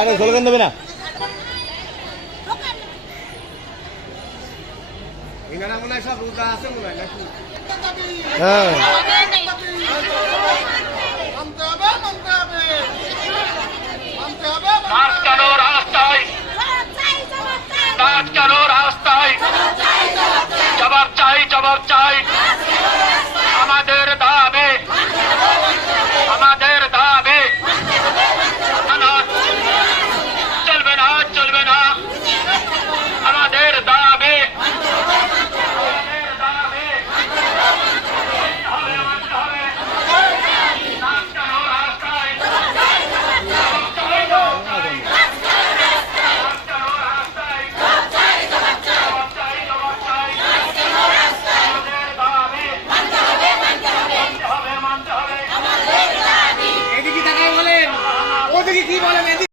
আরে স্লোগান দেবে না। এনারা মনে হয় সব রোজা আছে মনে হয় নাকি? হ্যাঁ জবাব চাই, জবাব চাই। আমাদের দাবি, আমাদের দাবি চলবে না, চলবে না। আমাদের দাবি, আমাদের দাবি হবে, মানতে হবে। নাচ কেন রাস্তায়? জবাব চাই, জবাব চাই। নাচ কেন রাস্তায়? জবাব চাই, জবাব চাই। আমাদের দাবি মানতে হবে, মানতে হবে। এদিকে তাকাই বলেন, ওদিকে কি বলেন?